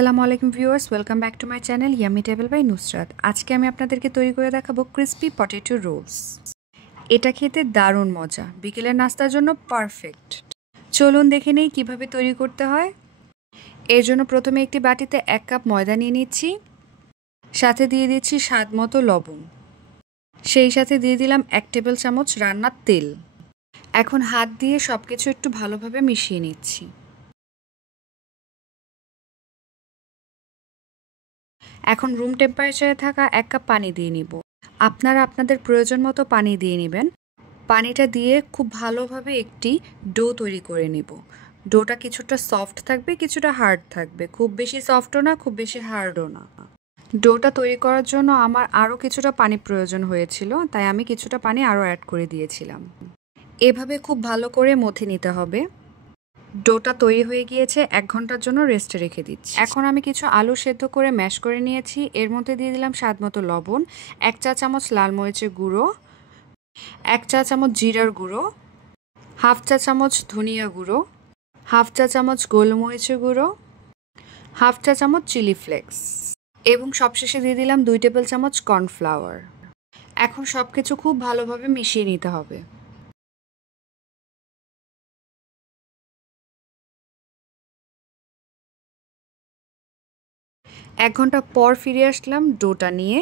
আসসালামু আলাইকুম viewers, welcome back to my channel yummy table by Nusrat. আজকে আমি আপনাদেরকে তৈরি করে দেখাবো ক্রিসপি পটেটো রোলস। এটা খেতে দারুণ মজা, বিকেলের নাস্তার জন্য পারফেক্ট। চলুন দেখে নেই কীভাবে তৈরি করতে হয়। এর জন্য প্রথমে একটি বাটিতে 1 কাপ ময়দা নিয়ে নিচ্ছি, সাথে দিয়ে দিচ্ছি স্বাদ মতো লবণ, সেই সাথে দিয়ে দিলাম 1 টেবিল চামচ রান্নার তেল। এখন হাত দিয়ে সব কিছু একটু ভালোভাবে মিশিয়ে নিচ্ছি। এখন রুম টেম্পারেচারে থাকা 1 কাপ পানি দিয়ে নিব। আপনারা আপনাদের প্রয়োজন মতো পানি দিয়ে নেবেন। পানিটা দিয়ে খুব ভালোভাবে একটি ডো তৈরি করে নিব। ডোটা কিছুটা সফট থাকবে, কিছুটা হার্ড থাকবে, খুব বেশি সফটও না, খুব বেশি হার্ডও না। ডোটা তৈরি করার জন্য আমার আরও কিছুটা পানি প্রয়োজন হয়েছিল, তাই আমি কিছুটা পানি আরও অ্যাড করে দিয়েছিলাম। এভাবে খুব ভালো করে মথে নিতে হবে। ডোটা তৈরি হয়ে গিয়েছে, 1 ঘন্টার জন্য রেস্টে রেখে দিচ্ছি। এখন আমি কিছু আলু সেদ্ধ করে ম্যাশ করে নিয়েছি। এর মধ্যে দিয়ে দিলাম স্বাদ মতো লবণ, 1 চা চামচ লাল মরিচের গুঁড়ো, 1 চা চামচ জিরার গুঁড়ো, 1/2 চা চামচ ধনিয়া গুঁড়ো, 1/2 চা চামচ গোলমরিচের গুঁড়ো, 1/2 চা চামচ চিলি ফ্লেক্স এবং সবশেষে দিয়ে দিলাম 2 টেবিল চামচ কর্নফ্লাওয়ার। এখন সব কিছু খুব ভালোভাবে মিশিয়ে নিতে হবে। এক ঘন্টা পর ফিরে আসলাম ডোটা নিয়ে।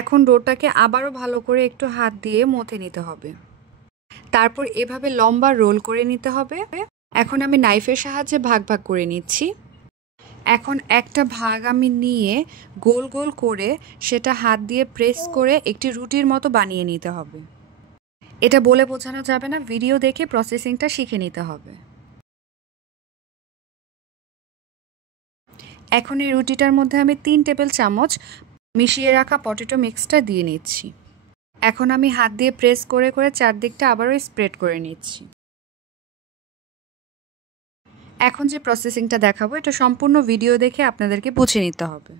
এখন ডোটাকে আবারও ভালো করে একটু হাত দিয়ে মথে নিতে হবে। তারপর এভাবে লম্বা রোল করে নিতে হবে। এখন আমি নাইফের সাহায্যে ভাগ ভাগ করে নিচ্ছি। এখন একটা ভাগ আমি নিয়ে গোল গোল করে সেটা হাত দিয়ে প্রেস করে একটি রুটির মতো বানিয়ে নিতে হবে। এটা বলে বোঝানো যাবে না, ভিডিও দেখে প্রসেসিংটা শিখে নিতে হবে। এখন এই রুটিটার মধ্যে আমি 3 টেবিল চামচ মিশিয়ে রাখা পটেটো মিক্সটা দিয়ে নিচ্ছি। এখন আমি হাত দিয়ে প্রেস করে করে চারদিকটা আবারও স্প্রেড করে নিচ্ছি। এখন যে প্রসেসিংটা দেখাবো এটা সম্পূর্ণ ভিডিও দেখে আপনাদেরকে বুঝে নিতে হবে।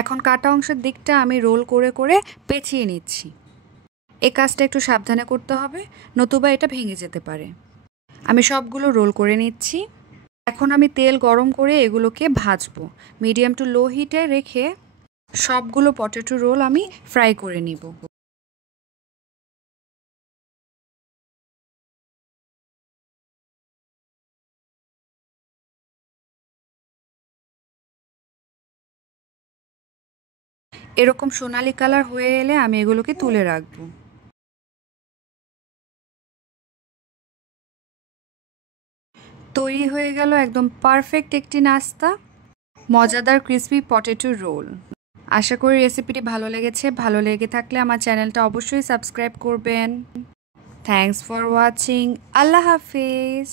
এখন কাটা অংশের দিকটা আমি রোল করে করে পেঁচিয়ে নিচ্ছি। এই কাজটা একটু সাবধানে করতে হবে, নতুবা এটা ভেঙে যেতে পারে। আমি সবগুলো রোল করে নিচ্ছি। এখন আমি তেল গরম করে এগুলোকে ভাজবো। মিডিয়াম টু লো হিটে রেখে সবগুলো পটেটো রোল আমি ফ্রাই করে নিব। এরকম সোনালি কালার হয়ে এলে আমি এগুলোকে তুলে রাখবো। তৈরি হয়ে গেল একদম পারফেক্ট একটি নাস্তা, মজাদার ক্রিসপি পটেটো রোল। আশা করি রেসিপিটি ভালো লেগেছে। ভালো লেগে থাকলে আমার চ্যানেলটা অবশ্যই সাবস্ক্রাইব করবেন। Thanks for watching. আল্লাহ হাফেজ।